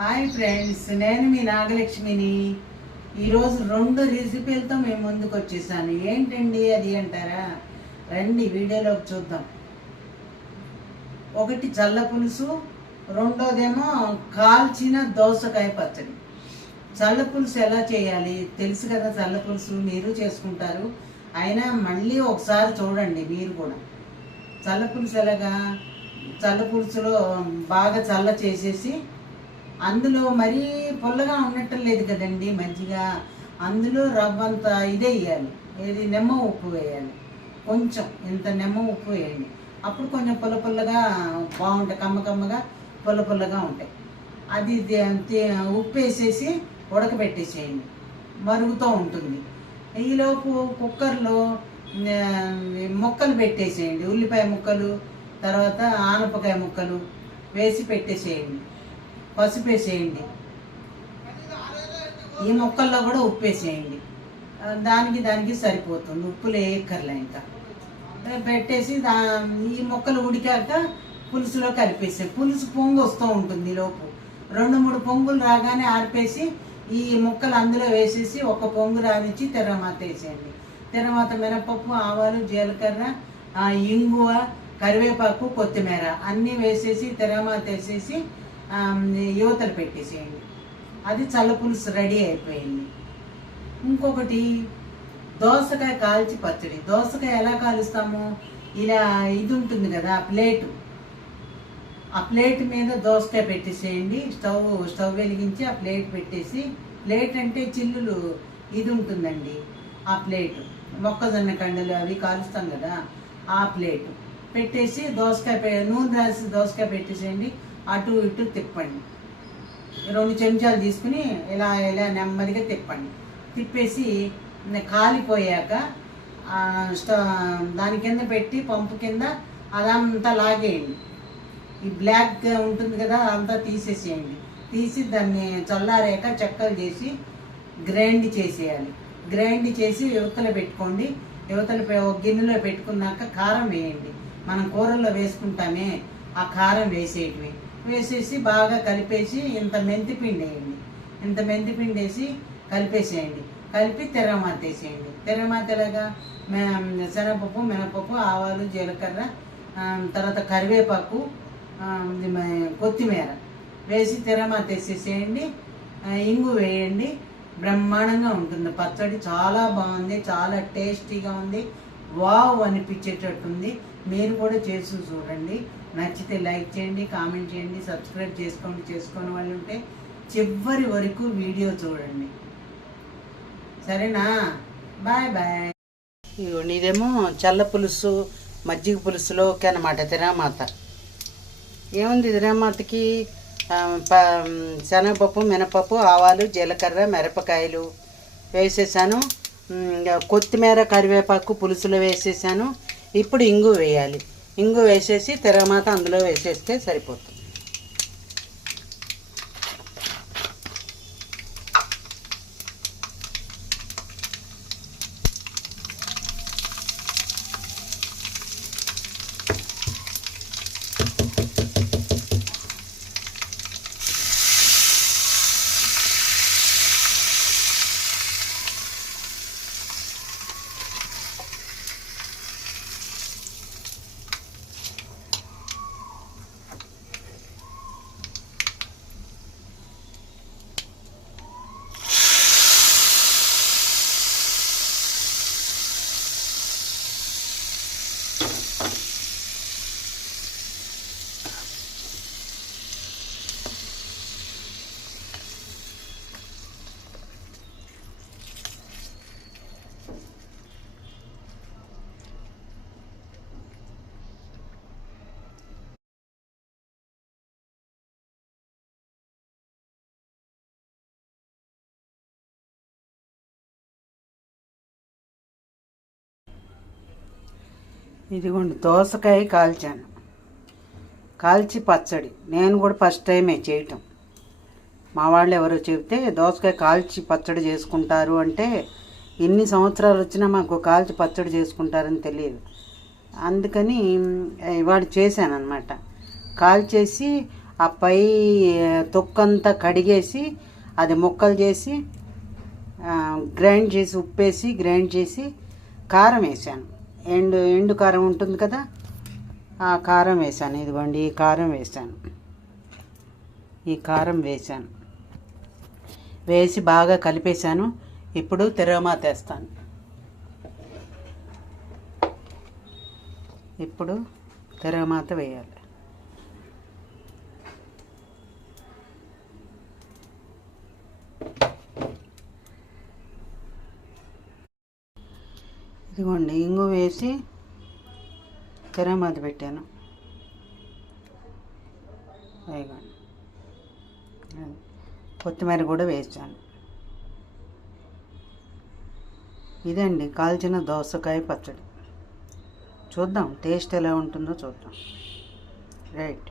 Hi friends, నేను మీ నాగలక్ష్మిని. ఈరోజు 2 రెసిపీలతో మేము ముందుకు వచ్చేసాను. ఏంటండి అది అంటారా? రండి వీడియోలోకి చూద్దాం. ఒకటి చల్ల పులుసు, రెండోదేమో కాల్చిన దోసకాయ పచ్చడి. చల్ల పులుసు ఎలా చేయాలి తెలుసు కదా, చల్ల పులుసు మీరు చేసుకుంటారు. అయినా మళ్ళీ ఒకసారి చూడండి మీరు కూడా. చల్ల పులుసు ఎలాగా? చల్ల పులుసులో బాగా చల్ల చేసేసి అందులో మరీ పుల్లగా ఉండటం లేదు కదండి మజ్జిగ, అందులో రవ్వంత ఇదే వేయాలి. ఏది నిమ్మ ఉప్పు వేయాలి. కొంచెం ఇంత నిమ్మ ఉప్పు వేయండి. అప్పుడు కొంచెం పుల్లగా బాగుంటాయి, కమ్మగా పుల్లగా ఉంటాయి. అది ఉప్పు వేసేసి ఉడకబెట్టేసేయండి, మరుగుతూ ఉంటుంది. ఈలోపు కుక్కర్లో ముక్కలు పెట్టేసేయండి. ఉల్లిపాయ ముక్కలు, తర్వాత ఆనపకాయ ముక్కలు వేసి పెట్టేసేయండి. పసుపు వేసేయండి. ఈ ముక్కల్లో కూడా ఉప్పు వేసేయండి. దానికి సరిపోతుంది. ఉప్పులు వేయక్కర్లే. ఇంకా పెట్టేసి ఈ ముక్కలు ఉడికాక పులుసులో కలిపేసాయి. పులుసు పొంగు వస్తూ ఉంటుంది. లోపు 2-3 పొంగులు రాగానే ఆర్పేసి ఈ ముక్కలు అందులో వేసేసి ఒక పొంగు రానిచ్చి తిరగమాత వేసేయండి. తిరగమాత మినపప్పు, ఆవాలు, జీలకర్ర, ఇంగువ, కరివేపాకు, కొత్తిమీర అన్నీ వేసేసి తిరగమాత వేసేసి యువతలు పెట్టేసేయండి. అది చల్ల పులుసు రెడీ అయిపోయింది. ఇంకొకటి దోసకాయ కాల్చి పచ్చడి. దోసకాయ ఎలా కాలుస్తాము? ఇలా ఇది ఉంటుంది కదా ప్లేటు, ఆ ప్లేట్ మీద దోసకాయ పెట్టేసేయండి. స్టవ్ వెలిగించి ఆ ప్లేట్ పెట్టేసి, ప్లేట్ అంటే చిల్లులు ఇది ఉంటుందండి, ఆ ప్లేటు మొక్కజొన్న కండలు అవి కాలుస్తాం కదా, ఆ ప్లేటు పెట్టేసి నూనె రాసి దోసకాయ పెట్టేసేయండి. అటు ఇటు తిప్పండి. 2 చెంచాలు తీసుకుని ఇలా నెమ్మదిగా తిప్పండి. తిప్పేసి కాలిపోయాక దాని కింద పెట్టి పంపు కింద అదంతా లాగేయండి. ఈ బ్లాక్గా ఉంటుంది కదా అంతా తీసేసేయండి. తీసి దాన్ని చల్లారాక చెక్కలు చేసి గ్రైండ్ చేసేయాలి. గ్రైండ్ చేసి యువతలో పెట్టుకోండి. యువతల గిన్నెలో పెట్టుకున్నాక కారం వేయండి. మనం కూరల్లో వేసుకుంటామే ఆ కారం వేసేసి బాగా కలిపేసి ఇంత మెంతిపిండి వేయండి. ఇంత మెంతిపిండి వేసి కలిపేసేయండి. కలిపి తిరగమాత వేసేయండి. తిరగమాతలాగా శనగపప్పు, మినపప్పు, ఆవాలు, జీలకర్ర, తర్వాత కరివేపాకు, కొత్తిమీర వేసి తిరగమాత వేసేసేయండి. ఇంగు వేయండి. బ్రహ్మాండంగా ఉంటుంది పచ్చడి. చాలా బాగుంది, చాలా టేస్టీగా ఉంది. వావ్ అనిపించేటట్టుంది. మీరు కూడా చేసి చూడండి. నచ్చితే లైక్ చేయండి, కామెంట్ చేయండి, సబ్స్క్రైబ్ చేసుకోని వాళ్ళు ఉంటే చివరి వరకు వీడియో చూడండి. సరేనా? Bye bye. ఇదేమో చల్ల పులుసు మజ్జిగ పులుసులోకి అన్నమాట తిరగమాత. ఏముంది తిరగమాతకి? శనగపప్పు, మినపప్పు, ఆవాలు, జీలకర్ర, మిరపకాయలు వేసేసాను. కొత్తిమీర, కరివేపాకు పులుసులో వేసేసాను. ఇప్పుడు ఇంగు వేయాలి. ఇంగు వేసేసి తిరగమాత అందులో వేసేస్తే సరిపోతుంది. ఇదిగోండి దోసకాయ కాల్చాను. కాల్చి పచ్చడి నేను కూడా ఫస్ట్ టైమే చేయటం. మా వాళ్ళు ఎవరో చెబితే దోసకాయ కాల్చి పచ్చడి చేసుకుంటారు అంటే, ఎన్ని సంవత్సరాలు వచ్చినా మాకు కాల్చి పచ్చడి చేసుకుంటారని తెలియదు. అందుకని ఇవాళ చేశాను అనమాట. కాల్చేసి ఆ పై తొక్కంతా కడిగేసి అది ముక్కలు చేసి గ్రైండ్ చేసి ఉప్పేసి గ్రైండ్ చేసి కారం వేసాను. ఎండు కారం ఉంటుంది కదా, ఆ కారం వేసాను. ఇదిగోండి ఈ కారం వేసాను. ఈ కారం వేసాను, వేసి బాగా కలిపేశాను. ఇప్పుడు తిరగమాత వేస్తాను. ఇప్పుడు తిరగమాత వేయాలి. ఇదిగోండి ఇంగు వేసి తిరగమాత పెట్టాను. ఇదిగోండి కొత్తిమీర కూడా వేసాను. ఇదండి కాల్చిన దోసకాయ పచ్చడి. చూద్దాం టేస్ట్ ఎలా ఉంటుందో చూద్దాం. రైట్.